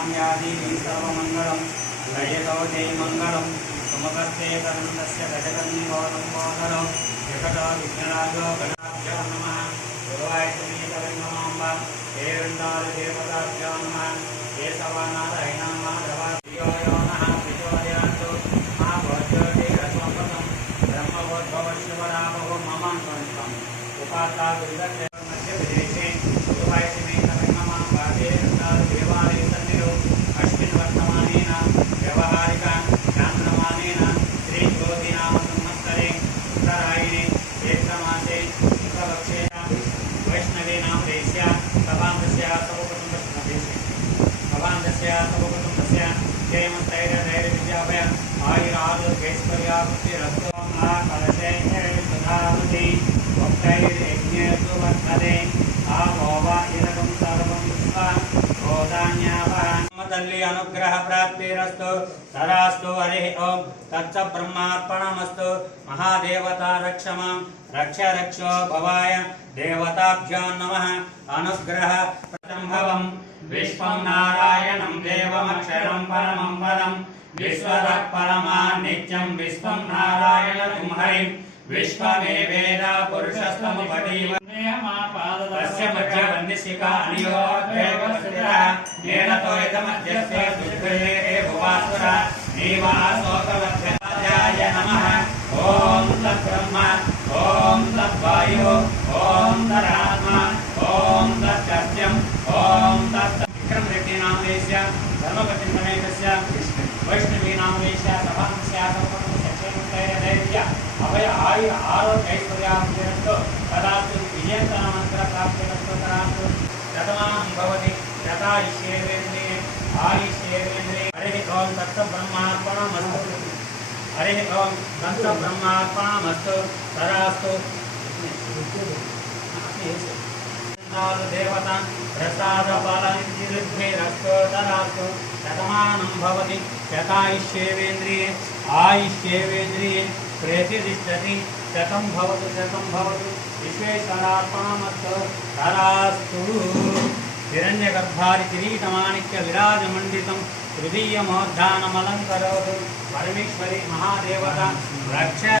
यादीनि सर्वमङ्गलं लयतो जयमङ्गलं सुमकर्ते तदन्तस्य गजकन्निवादं मोदरं जगतो विघ्नराजो गणाभ्यो नमः गुरुवाय सुनीतविङ्गमाम्ब हेरण्डाल देवताभ्यो नमः केशवानारायण माधव प्रियो यो नः प्रचोदयान्तु मा भोज्योतिरस्वपदं ब्रह्मभोद्भवशिवरामो मम त्वं उपाता गुरुदत्ते मध्यप्रदेशे गुरुवाय తస్య సర్వకృతం తస్య జయమంతైర ధైర్య విద్యాభయ ఆయురాలు ఐశ్వర్యాభృతి రత్వం నా కలశైర్విధాభృతి భక్తైర్యజ్ఞేతు వర్తతే ఆ భోవాయురకం సర్వం విశ్వ అనుగ్రహ ప్రాప్తిరస్తు సరాస్తు హరి ఓం. తచ్చ బ్రహ్మార్పణమస్తు రక్ష రక్షో భవాయ దేవతాభ్యో నమ. అనుగ్రహ ప్రసంభవం విశ్వం విశ్వతః పరమాన్నిత్యం విశ్వం నారాయణం హరిం విశ్వమేవేద పురుషస్తముపటీవ తస్య మధ్యవన్నిశిక అనియోగ్రేవ సుర నేనతో ఇదమధ్యస్య దుర్గ్రహే భువాసుర నీవాసోకమధ్యాయ నమః ఓం తద్బ్రహ్మ ఓం తద్వాయు ఓం తరాత్మ ఓం తత్కర్త్యం ఓం తత్ విక్రమ్ రెడ్డి నామేస్య వైష్ణవీనామేశ్య సమానస్య సంపన్న సక్షేమకైర దైత్య అభయ ఆయుర ఆరోగ్య ఐశ్వర్యాభివృద్ధితో తదాస్తు విజయంతనమంతర ప్రాప్తిరస్తు తదాస్తు గతమానం భవతి దేవత ప్రసాద బలం నిరుద్భైరస్తు శతమానం భవతి. శతాయుష్యేవేంద్రియే ఆయుష్యేవేంద్రియే ప్రతిష్టతి శతం భవతు శతం భవతు. విశ్వేశ్వరార్పణమస్తు తదాస్తు హిరణ్యగర్భారి కిరీటమాణిక్య విరాజమండితం. తృతీయమోద్ధానమలంకరోతు పరమేశ్వరి మహాదేవత. రక్ష